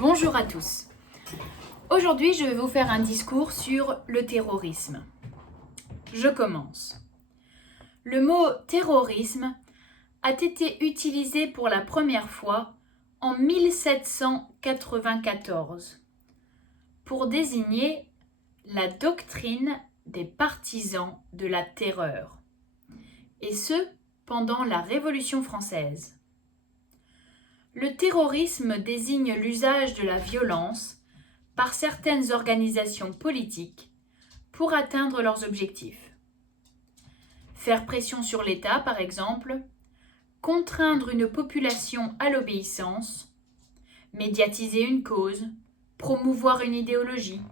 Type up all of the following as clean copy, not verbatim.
Bonjour à tous. Aujourd'hui, je vais vous faire un discours sur le terrorisme. Je commence. Le mot terrorisme a été utilisé pour la première fois en 1794 pour désigner la doctrine des partisans de la terreur, et ce pendant la Révolution française. Le terrorisme désigne l'usage de la violence par certaines organisations politiques pour atteindre leurs objectifs. Faire pression sur l'État, par exemple, contraindre une population à l'obéissance, médiatiser une cause, promouvoir une idéologie.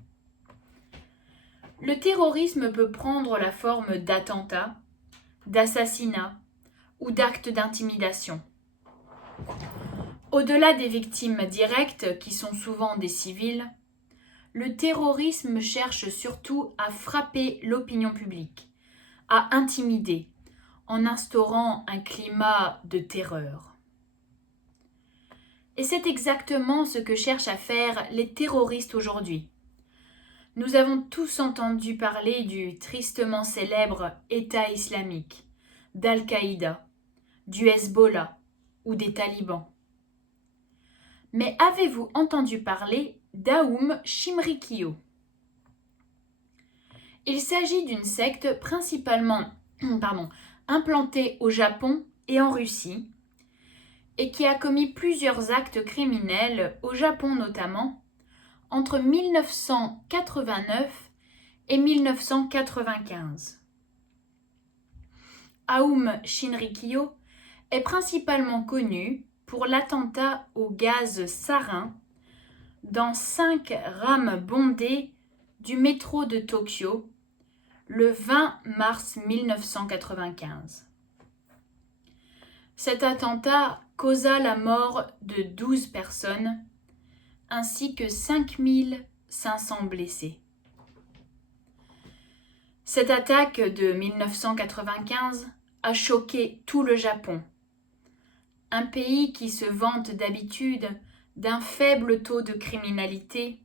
Le terrorisme peut prendre la forme d'attentats, d'assassinats ou d'actes d'intimidation. Au-delà des victimes directes, qui sont souvent des civils, le terrorisme cherche surtout à frapper l'opinion publique, à intimider, en instaurant un climat de terreur. Et c'est exactement ce que cherchent à faire les terroristes aujourd'hui. Nous avons tous entendu parler du tristement célèbre État islamique, d'Al-Qaïda, du Hezbollah ou des talibans. Mais avez-vous entendu parler d'Aoum Chimrikyo? Il s'agit d'une secte principalement implantée au Japon et en Russie, et qui a commis plusieurs actes criminels, au Japon notamment, entre 1989 et 1995. Aoum Shinrikyo est principalement connu pour l'attentat au gaz sarin dans 5 rames bondées du métro de Tokyo le 20 mars 1995. Cet attentat causa la mort de 12 personnes ainsi que 5500 blessés. Cette attaque de 1995 a choqué tout le Japon, un pays qui se vante d'habitude d'un faible taux de criminalité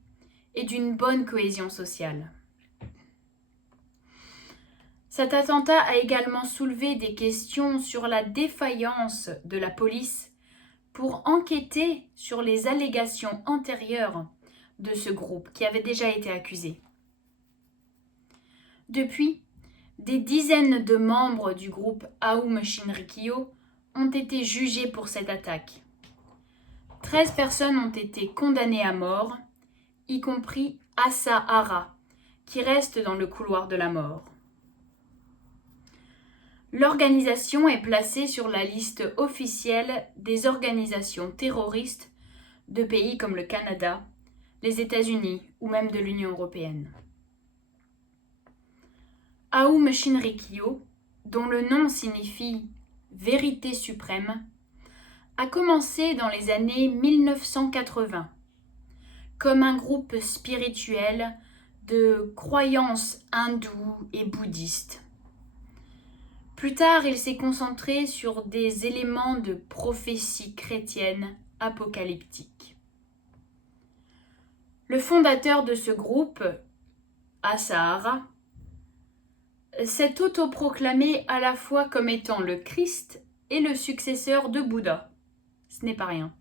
et d'une bonne cohésion sociale. Cet attentat a également soulevé des questions sur la défaillance de la police pour enquêter sur les allégations antérieures de ce groupe qui avait déjà été accusé. Depuis, des dizaines de membres du groupe Aoum Shinrikyo ont été jugés pour cette attaque. 13 personnes ont été condamnées à mort, y compris Asahara, qui reste dans le couloir de la mort. L'organisation est placée sur la liste officielle des organisations terroristes de pays comme le Canada, les États-Unis ou même de l'Union européenne. Aoum Shinrikyo, dont le nom signifie « vérité suprême », a commencé dans les années 1980 comme un groupe spirituel de croyances hindoues et bouddhistes. Plus tard, il s'est concentré sur des éléments de prophétie chrétienne apocalyptique. Le fondateur de ce groupe, Asahara, s'est autoproclamé à la fois comme étant le Christ et le successeur de Bouddha. Ce n'est pas rien.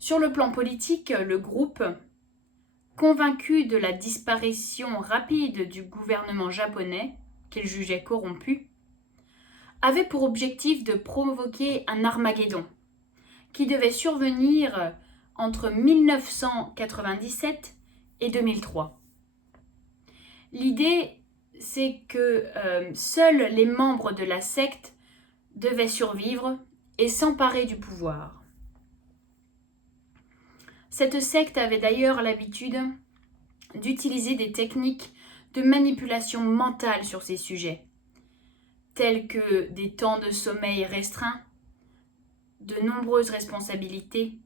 Sur le plan politique, le groupe, convaincu de la disparition rapide du gouvernement japonais, qu'il jugeait corrompu, avait pour objectif de provoquer un Armageddon qui devait survenir entre 1997 et 2003. L'idée, c'est que seuls les membres de la secte devaient survivre et s'emparer du pouvoir. Cette secte avait d'ailleurs l'habitude d'utiliser des techniques de manipulation mentale sur ces sujets, tels que des temps de sommeil restreints, de nombreuses responsabilités,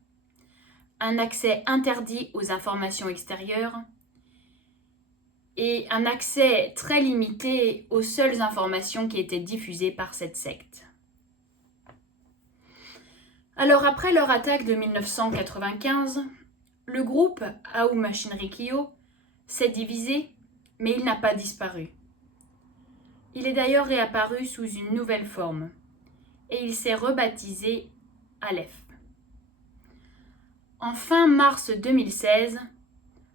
un accès interdit aux informations extérieures et un accès très limité aux seules informations qui étaient diffusées par cette secte. Alors après leur attaque de 1995, Le groupe Aouma Shinrikyo s'est divisé, mais il n'a pas disparu. Il est d'ailleurs réapparu sous une nouvelle forme, et il s'est rebaptisé Aleph. En fin mars 2016,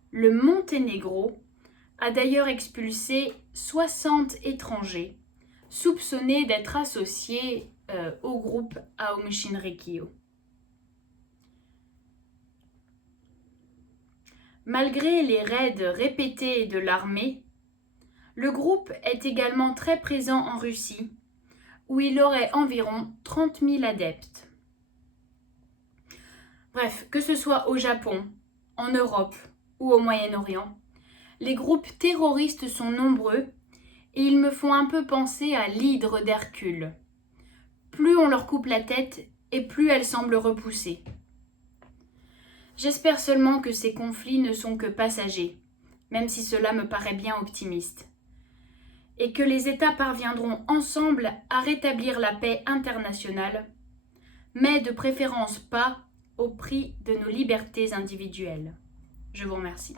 le Monténégro a d'ailleurs expulsé 60 étrangers soupçonnés d'être associés au groupe Aouma Shinrikyo. Malgré les raids répétés de l'armée, le groupe est également très présent en Russie, où il aurait environ 30 000 adeptes. Bref, que ce soit au Japon, en Europe ou au Moyen-Orient, les groupes terroristes sont nombreux et ils me font un peu penser à l'hydre d'Hercule. Plus on leur coupe la tête et plus elle semble repousser. J'espère seulement que ces conflits ne sont que passagers, même si cela me paraît bien optimiste, et que les États parviendront ensemble à rétablir la paix internationale, mais de préférence pas au prix de nos libertés individuelles. Je vous remercie.